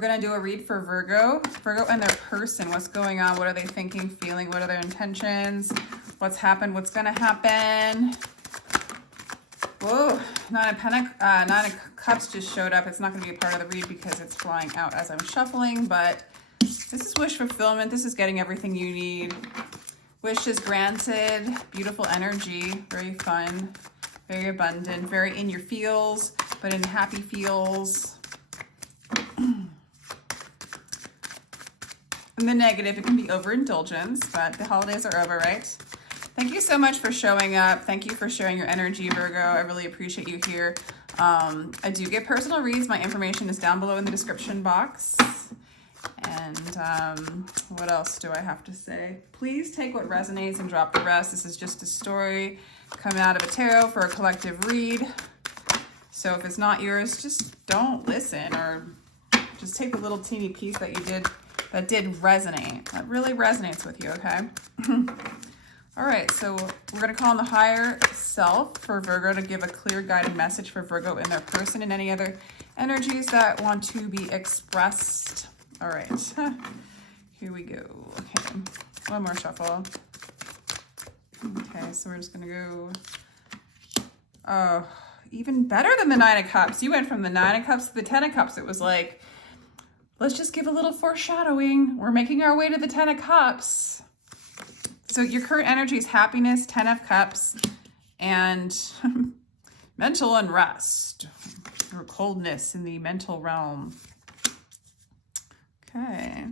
going to do a read for Virgo. Virgo and their person. What's going on? What are they thinking, feeling? What are their intentions? What's happened? What's going to happen? Whoa, Nine of Cups just showed up. It's not going to be a part of the read because it's flying out as I'm shuffling, but this is wish fulfillment. This is getting everything you need. Wishes granted. Beautiful energy. Very fun. Very abundant. Very in your feels, but in happy feels. In the negative, it can be overindulgence, but the holidays are over, right? Thank you so much for showing up. Thank you for sharing your energy, Virgo. I really appreciate you here. I do get personal reads. My information is down below in the description box. And what else do I have to say? Please take what resonates and drop the rest. This is just a story coming out of a tarot for a collective read. So if it's not yours, just don't listen, or just take a little teeny piece that you did that did resonate. That really resonates with you, okay? All right, so we're going to call on the higher self for Virgo to give a clear guided message for Virgo and their person and any other energies that want to be expressed. All right, here we go. Okay, one more shuffle. Okay, so we're just going to go, even better than the Nine of Cups. You went from the Nine of Cups to the Ten of Cups. It was like, let's just give a little foreshadowing. We're making our way to the Ten of Cups. So your current energy is happiness, Ten of Cups, and mental unrest or coldness in the mental realm. Okay.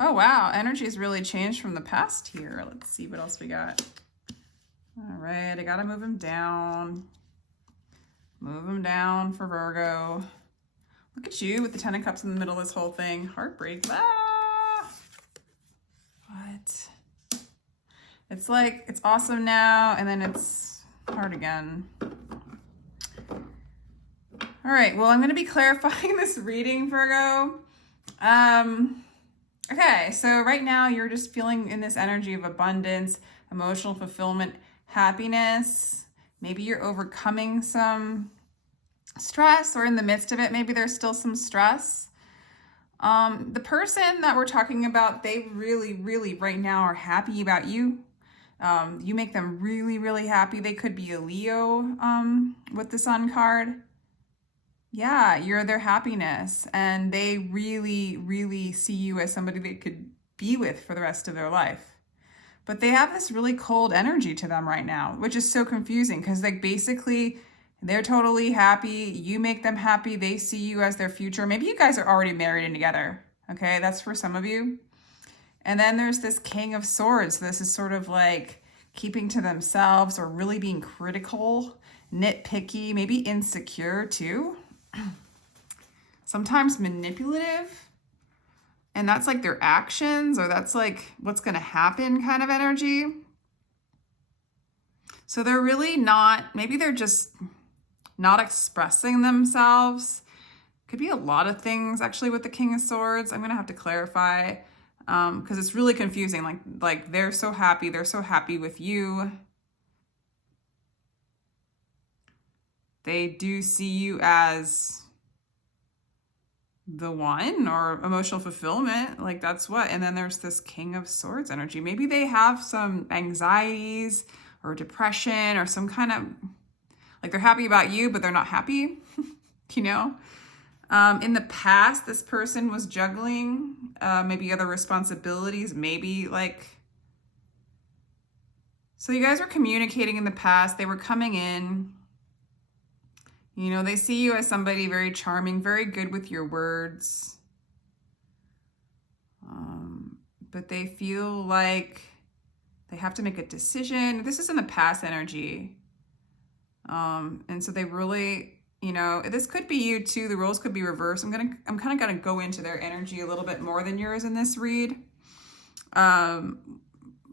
Oh, wow. Energy has really changed from the past here. Let's see what else we got. All right. I got to move him down. Move him down for Virgo. Look at you with the Ten of Cups in the middle of this whole thing. Heartbreak. Ah! What? It's like, it's awesome now, and then it's hard again. All right, well, I'm going to be clarifying this reading, Virgo. Okay, so right now you're just feeling in this energy of abundance, emotional fulfillment, happiness. Maybe you're overcoming some stress, or in the midst of it, maybe there's still some stress. The person that we're talking about, they really, really right now are happy about you. You make them really, really happy. They could be a Leo with the Sun card. Yeah, you're their happiness, and they really, really see you as somebody they could be with for the rest of their life. But they have this really cold energy to them right now, which is so confusing because like basically they're totally happy. You make them happy. They see you as their future. Maybe you guys are already married and together. Okay, that's for some of you. And then there's this King of Swords. This is sort of like keeping to themselves or really being critical, nitpicky, maybe insecure too. Sometimes manipulative. And that's like their actions, or that's like what's going to happen kind of energy. So they're really not, maybe they're just not expressing themselves. Could be a lot of things actually with the King of Swords. I'm going to have to clarify because it's really confusing. Like they're so happy with you. They do see you as the one, or emotional fulfillment, like that's what. And then there's this King of Swords energy. Maybe they have some anxieties or depression or some kind of, like they're happy about you, but they're not happy, you know? In the past, this person was juggling maybe other responsibilities, maybe like, so you guys were communicating in the past, they were coming in. You know, they see you as somebody very charming, very good with your words. But they feel like they have to make a decision. This is in the past energy. And so they really, you know, this could be you too. The roles could be reversed. I'm kind of going to go into their energy a little bit more than yours in this read.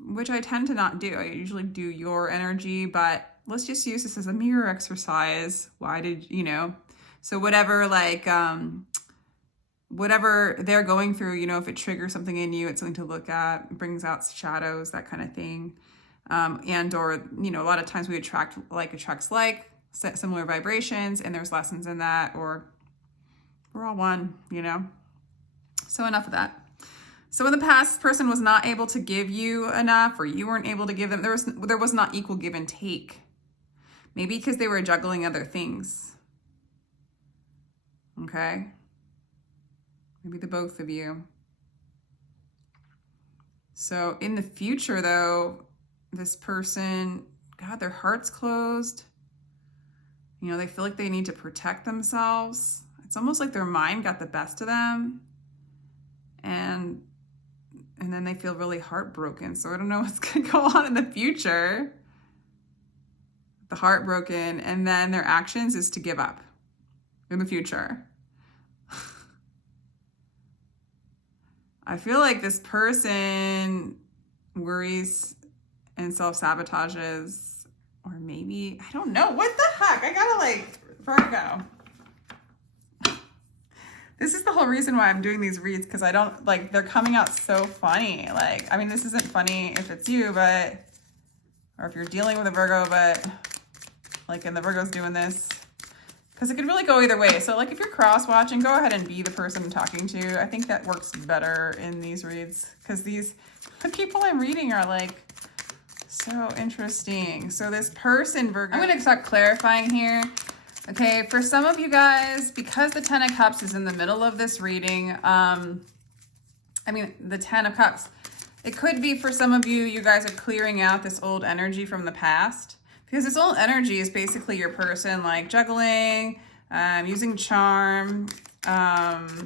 Which I tend to not do. I usually do your energy, but let's just use this as a mirror exercise. Why did, you know, so whatever, like, whatever they're going through, you know, if it triggers something in you, it's something to look at, brings out shadows, that kind of thing. And, or, you know, a lot of times we attracts like, similar vibrations, and there's lessons in that, or we're all one, you know, So enough of that. So in the past, this person was not able to give you enough, or you weren't able to give them. There was not equal give and take. Maybe because they were juggling other things. Okay? Maybe the both of you. So in the future, though, this person, God, their heart's closed. You know, they feel like they need to protect themselves. It's almost like their mind got the best of them. And then they feel really heartbroken. So I don't know what's going to go on in the future. The heartbroken, and then their actions is to give up in the future. I feel like this person worries and self-sabotages, or maybe, I don't know. What the heck? I gotta like, Virgo. This is the whole reason why I'm doing these reads, because I don't, like, they're coming out so funny. Like, I mean, this isn't funny if it's you, but, or if you're dealing with a Virgo, but, like, and the Virgo's doing this, because it could really go either way. So, like, if you're cross-watching, go ahead and be the person I'm talking to. I think that works better in these reads, because the people I'm reading are, like, so interesting. So this person, Virgo, I'm going to start clarifying here. Okay, for some of you guys, because the Ten of Cups is in the middle of this reading, the Ten of Cups, it could be for some of you, you guys are clearing out this old energy from the past. Because this old energy is basically your person, like, juggling, using charm, not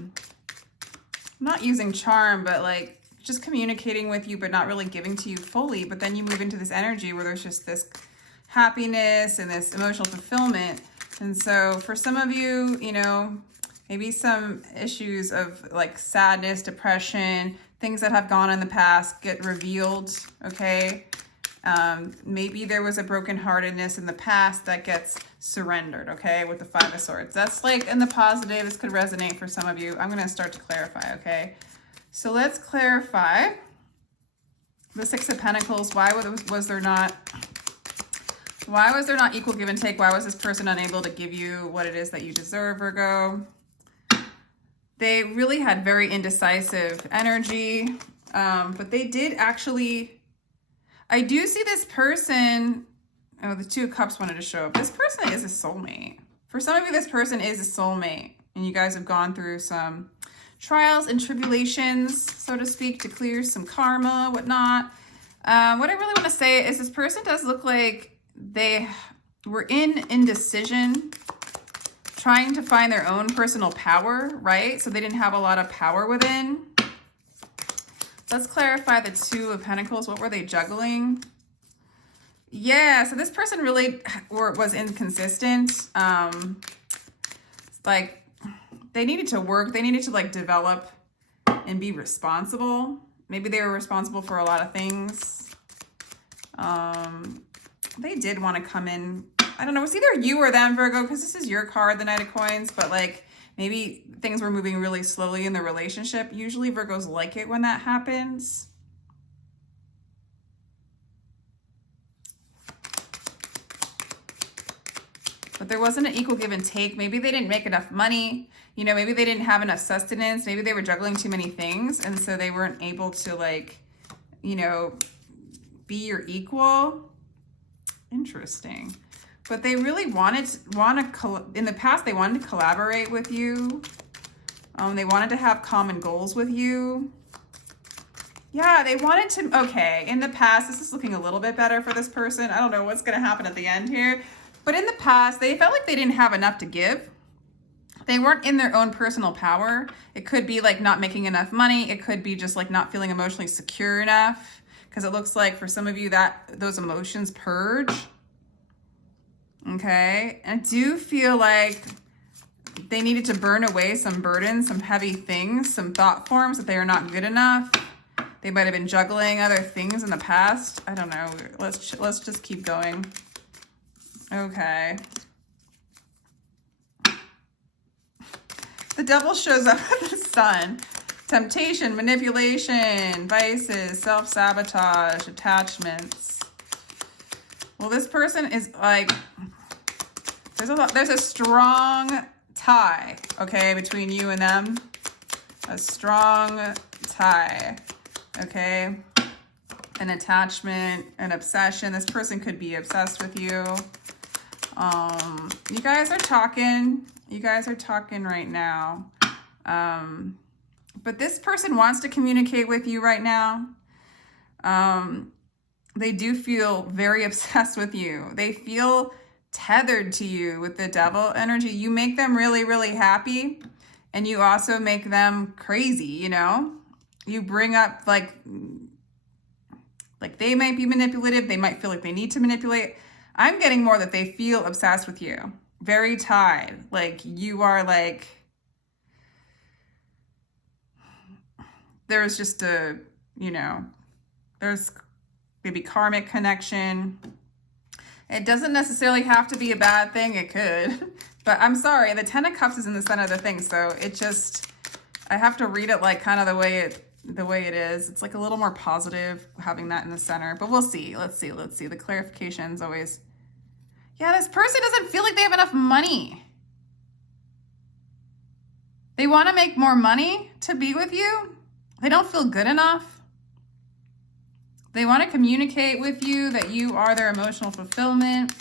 using charm, but, like, just communicating with you, but not really giving to you fully. But then you move into this energy where there's just this happiness and this emotional fulfillment. And so for some of you, you know, maybe some issues of like sadness, depression, things that have gone in the past get revealed, okay? Maybe there was a brokenheartedness in the past that gets surrendered, okay, with the Five of Swords. That's like in the positive. This could resonate for some of you. I'm going to start to clarify, okay? So let's clarify the Six of Pentacles. Why was there not equal give and take? Why was this person unable to give you what it is that you deserve, Virgo? They really had very indecisive energy, but they did actually, I do see this person, oh, the Two of Cups wanted to show up. This person is a soulmate. For some of you, this person is a soulmate, and you guys have gone through some trials and tribulations, so to speak, to clear some karma, whatnot. What I really want to say is this person does look like they were in indecision, trying to find their own personal power, right? So they didn't have a lot of power within. Let's clarify the Two of Pentacles. What were they juggling? Yeah, so this person really was inconsistent. Like, they needed to work. They needed to, like, develop and be responsible. Maybe they were responsible for a lot of things. They did want to come in. I don't know. It's either you or them, Virgo, because this is your card, the Knight of Coins. But, like, maybe things were moving really slowly in the relationship. Usually Virgos like it when that happens. But there wasn't an equal give and take. Maybe they didn't make enough money. You know, maybe they didn't have enough sustenance. Maybe they were juggling too many things. And so they weren't able to, like, you know, be your equal. Interesting. But they really in the past, they wanted to collaborate with you. They wanted to have common goals with you. Yeah, they wanted to, okay, in the past, this is looking a little bit better for this person. I don't know what's going to happen at the end here. But in the past, they felt like they didn't have enough to give. They weren't in their own personal power. It could be like not making enough money. It could be just like not feeling emotionally secure enough. Because it looks like for some of you that those emotions purge. Okay. And I do feel like they needed to burn away some burdens, some heavy things, some thought forms that they are not good enough. They might have been juggling other things in the past. I don't know. Let's just keep going. Okay. The Devil shows up with the Sun. Temptation, manipulation, vices, self-sabotage, attachments. Well, this person is like, there's a strong tie, okay, between you and them. a strong tie, okay? An attachment, an obsession. This person could be obsessed with you. You guys are talking. You guys are talking right now. But this person wants to communicate with you right now. They do feel very obsessed with you. They feel tethered to you with the devil energy. You make them really, really happy. And you also make them crazy, you know? You bring up like they might be manipulative. They might feel like they need to manipulate. I'm getting more that they feel obsessed with you. Very tied. Like you are like, there's just a, you know, there's maybe karmic connection. It doesn't necessarily have to be a bad thing. It could, but I'm sorry. The 10 of Cups is in the center of the thing. So it just, I have to read it like kind of the way it is. It's like a little more positive having that in the center, but we'll see. Let's see. The clarification is always, yeah, this person doesn't feel like they have enough money. They want to make more money to be with you. They don't feel good enough. They want to communicate with you that you are their emotional fulfillment.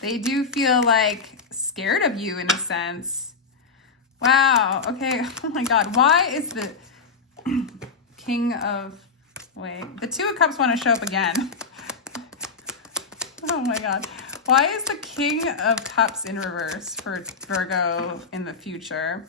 They do feel like scared of you in a sense. Wow. Okay. Oh my God. Why is the King of, the 2 of Cups want to show up again? Oh my God. Why is the King of Cups in reverse for Virgo in the future?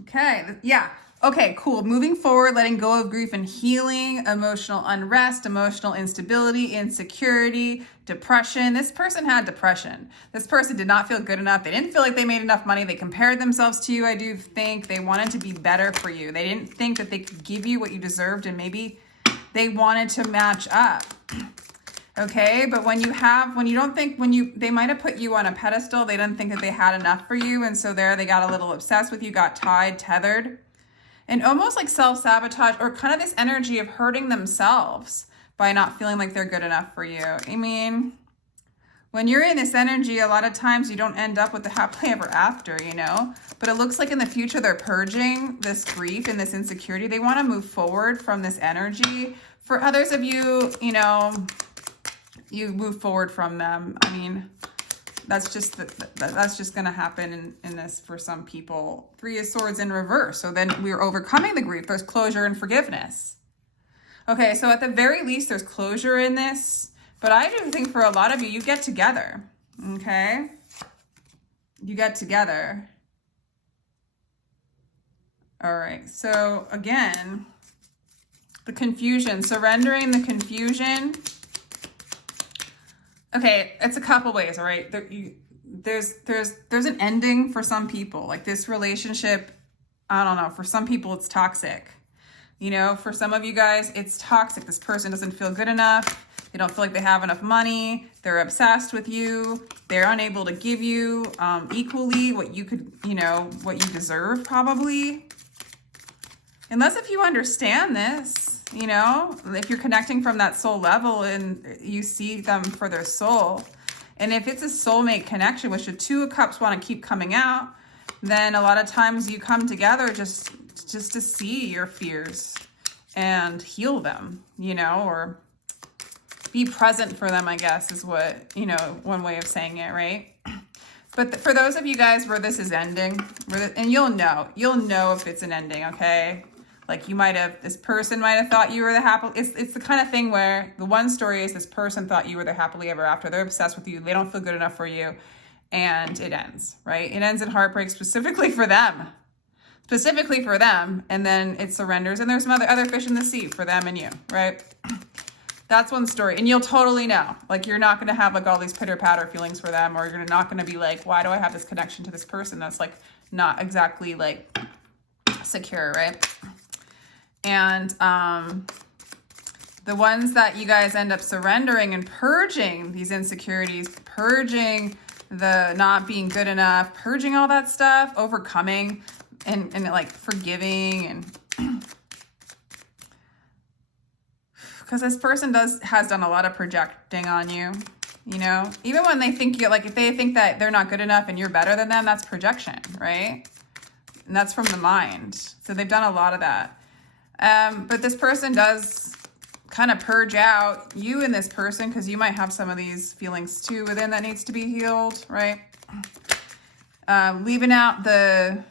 Okay. Yeah. Okay, cool. Moving forward, letting go of grief and healing, emotional unrest, emotional instability, insecurity, depression. This person had depression. This person did not feel good enough. They didn't feel like they made enough money. They compared themselves to you, I do think. They wanted to be better for you. They didn't think that they could give you what you deserved, and maybe they wanted to match up. Okay, but when you don't think, they might have put you on a pedestal. They didn't think that they had enough for you, and so there they got a little obsessed with you, got tied, tethered. And almost like self-sabotage, or kind of this energy of hurting themselves by not feeling like they're good enough for you. I mean, when you're in this energy, a lot of times you don't end up with the happily ever after, you know? But it looks like in the future they're purging this grief and this insecurity. They want to move forward from this energy. For others of you, you know, you move forward from them. I mean, that's just going to happen in this for some people. 3 of Swords in reverse. So then we're overcoming the grief. There's closure and forgiveness. Okay, so at the very least, there's closure in this. But I do think for a lot of you, you get together. Okay? You get together. All right. So again, the confusion, surrendering the confusion. Okay, it's a couple ways, all right? There's an ending for some people. Like this relationship, I don't know, for some people it's toxic. You know, for some of you guys, it's toxic. This person doesn't feel good enough. They don't feel like they have enough money. They're obsessed with you. They're unable to give you equally what you could, you know, what you deserve probably. Unless if you understand this, you know, if you're connecting from that soul level and you see them for their soul. And if it's a soulmate connection, which the 2 of Cups want to keep coming out, then a lot of times you come together just to see your fears and heal them, you know, or be present for them, I guess, is what, you know, one way of saying it, right? But for those of you guys where this is ending, and you'll know if it's an ending, okay? Like this person might have thought you were the happy. It's the kind of thing where the one story is this person thought you were the happily ever after. They're obsessed with you. They don't feel good enough for you. And it ends, right? It ends in heartbreak specifically for them. And then it surrenders. And there's some other fish in the sea for them and you, right? That's one story. And you'll totally know. Like you're not going to have like all these pitter patter feelings for them, or you're not going to be like, why do I have this connection to this person? That's like not exactly like secure, right? And the ones that you guys end up surrendering and purging these insecurities, purging the not being good enough, purging all that stuff, overcoming and like forgiving, and because this person has done a lot of projecting on you, you know? Even when they think like, if they think that they're not good enough and you're better than them, that's projection, right? And that's from the mind. So they've done a lot of that. But this person does kind of purge out you and this person, because you might have some of these feelings too within that needs to be healed, right? Leaving out the,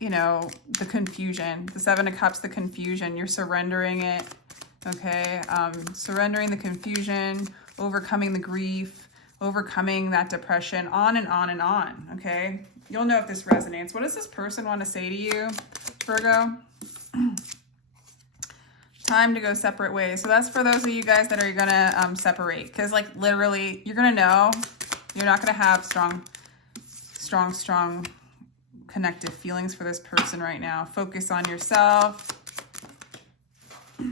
you know, the confusion, the Seven of Cups, the confusion, you're surrendering it, okay? Surrendering the confusion, overcoming the grief, overcoming that depression, on and on and on, okay? You'll know if this resonates. What does this person want to say to you, Virgo? Time to go separate ways. So that's for those of you guys that are gonna separate, because like literally you're gonna know you're not gonna have strong connected feelings for this person right now. Focus on yourself. I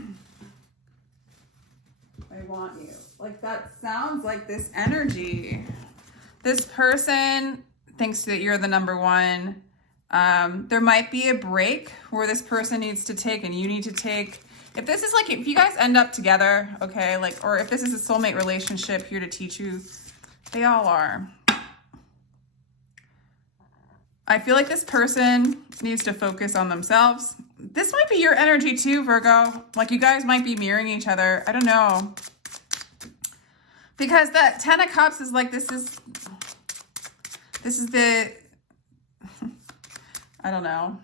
want you. Like that sounds like this energy. This person thinks that you're the number one. There might be a break where this person needs to take and you need to take. If this is like, if you guys end up together, okay, like, or if this is a soulmate relationship here to teach you, they all are. I feel like this person needs to focus on themselves. This might be your energy too, Virgo. Like you guys might be mirroring each other. I don't know. Because that Ten of Cups is like, this is the, I don't know.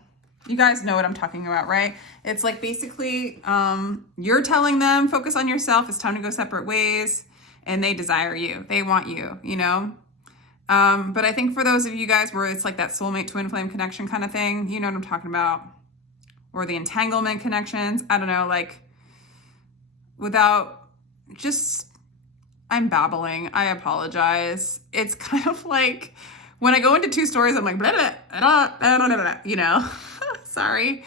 You guys know what I'm talking about, right? It's like basically you're telling them, focus on yourself. It's time to go separate ways. And they desire you. They want you, you know? But I think for those of you guys where it's like that soulmate twin flame connection kind of thing, you know what I'm talking about. Or the entanglement connections. I don't know, like without just, I'm babbling. I apologize. It's kind of like when I go into two stories, I'm like, blah, blah, blah, blah, blah, blah, you know, sorry.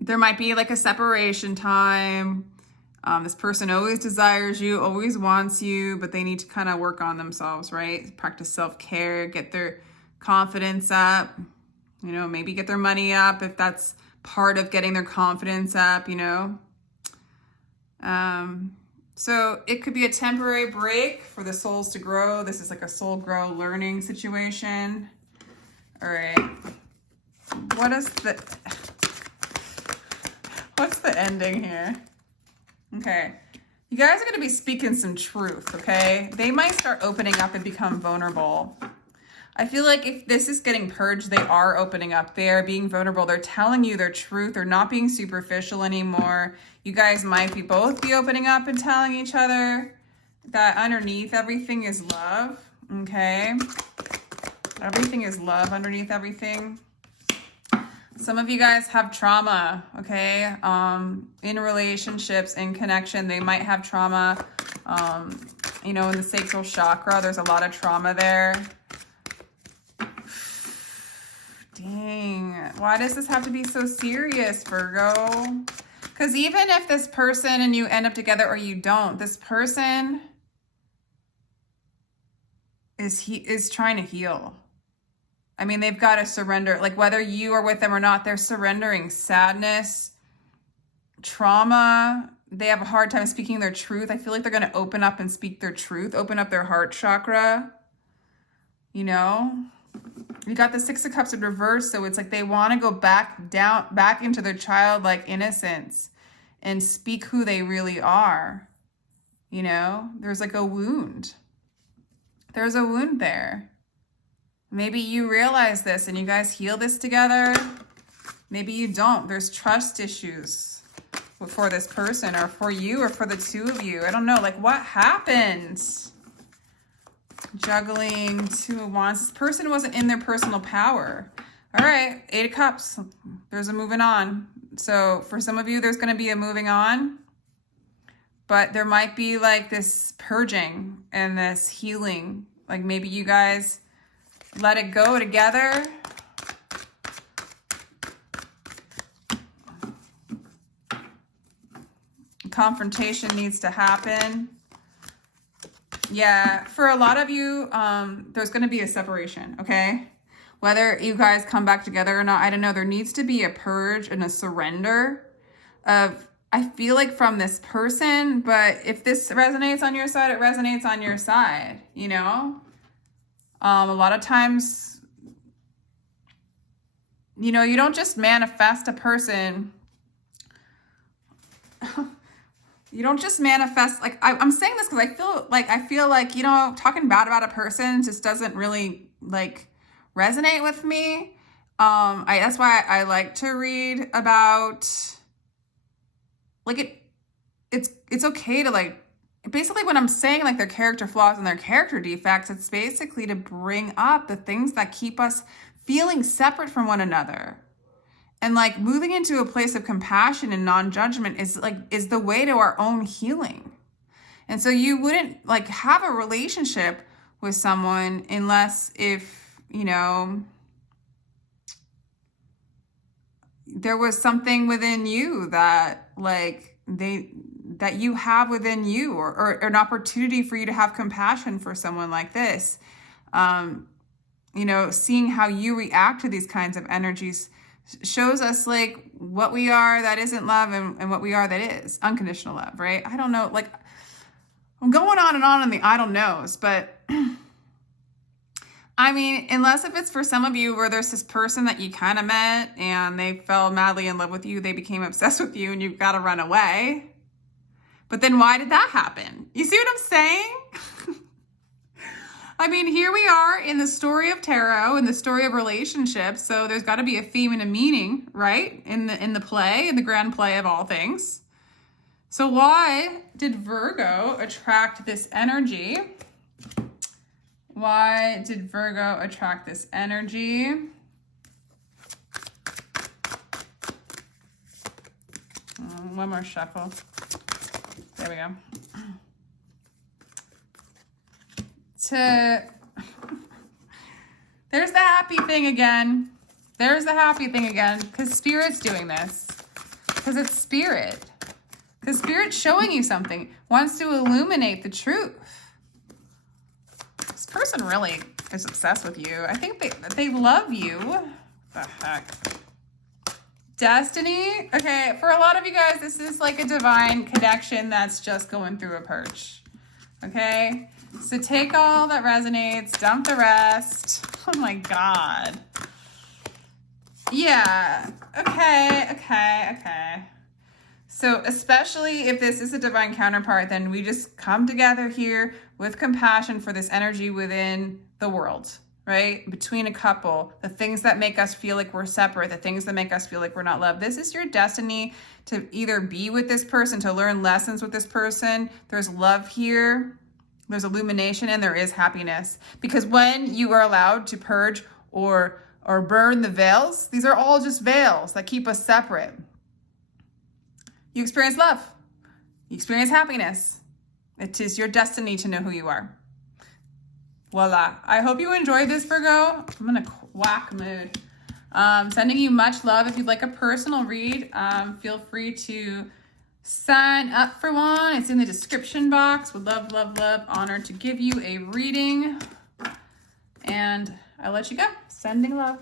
There might be like a separation time. This person always desires you, always wants you, but they need to kind of work on themselves, right? Practice self-care, get their confidence up, you know, maybe get their money up if that's part of getting their confidence up, you know. So it could be a temporary break for the souls to grow. This is like a soul grow learning situation. All right. What's the ending here? Okay. You guys are going to be speaking some truth, okay? They might start opening up and become vulnerable. I feel like if this is getting purged, they are opening up. They are being vulnerable. They're telling you their truth. They're not being superficial anymore. You guys might both be opening up and telling each other that underneath everything is love, okay? Everything is love underneath everything. Some of you guys have trauma, okay? In relationships, in connection, they might have trauma. You know, in the sacral chakra, there's a lot of trauma there. Dang, why does this have to be so serious, Virgo? Because even if this person and you end up together or you don't, this person is trying to heal. I mean, they've got to surrender. Like whether you are with them or not, they're surrendering sadness, trauma. They have a hard time speaking their truth. I feel like they're going to open up and speak their truth, open up their heart chakra. You know, you got the Six of Cups in reverse. So it's like they want to go back into their childlike innocence and speak who they really are. You know, there's like a wound. There's a wound there. Maybe you realize this and you guys heal this together. Maybe you don't. There's trust issues for this person or for you or for the two of you. I don't know. Like what happened? Juggling, Two of Wands. This person wasn't in their personal power. All right. Eight of Cups. There's a moving on. So for some of you, there's going to be a moving on. But there might be like this purging and this healing. Like maybe you guys let it go together. Confrontation needs to happen. Yeah, for a lot of you, there's going to be a separation, okay? Whether you guys come back together or not, I don't know. There needs to be a purge and a surrender of I feel like from this person, but if this resonates on your side, it resonates on your side, you know? A lot of times, you know, you don't just manifest a person. You don't just manifest, like, I'm saying this because I feel like, you know, talking bad about a person just doesn't really, like, resonate with me. That's why I like to read about, like, it's okay to, like, basically when I'm saying, like, their character flaws and their character defects, it's basically to bring up the things that keep us feeling separate from one another. And, like, moving into a place of compassion and non-judgment is the way to our own healing. And so you wouldn't, like, have a relationship with someone unless if, you know, there was something within you that, like, that you have within you, or an opportunity for you to have compassion for someone like this. You know, seeing how you react to these kinds of energies shows us, like, what we are that isn't love and what we are that is unconditional love, right? I don't know, like, I'm going on and on in the I don't knows, but I mean, unless if it's for some of you where there's this person that you kind of met and they fell madly in love with you, they became obsessed with you, and you've got to run away. But then why did that happen? You see what I'm saying? I mean, here we are in the story of tarot, in the story of relationships. So there's got to be a theme and a meaning, right? In the play, in the grand play of all things. So why did Virgo attract this energy? Why did Virgo attract this energy? One more shuffle. There we go. There's the happy thing again. There's the happy thing again, because Spirit's doing this. Because it's Spirit. Because Spirit's showing you something. Wants to illuminate the truth. This person really is obsessed with you. I think they love you. What the heck? Destiny. Okay, for a lot of you guys, this is like a divine connection that's just going through a purge. Okay? So take all that resonates, dump the rest. Oh my God. Yeah. Okay. So especially if this is a divine counterpart, then we just come together here with compassion for this energy within the world, right? Between a couple, the things that make us feel like we're separate, the things that make us feel like we're not loved. This is your destiny to either be with this person, to learn lessons with this person. There's love here. There's illumination, and there is happiness. Because when you are allowed to purge or burn the veils, these are all just veils that keep us separate. You experience love. You experience happiness. It is your destiny to know who you are. Voila. I hope you enjoyed this, Virgo. I'm in a quack mood. Sending you much love. If you'd like a personal read, feel free to sign up for one. It's in the description box. Would love, love, love. Honored to give you a reading. And I'll let you go. Sending love.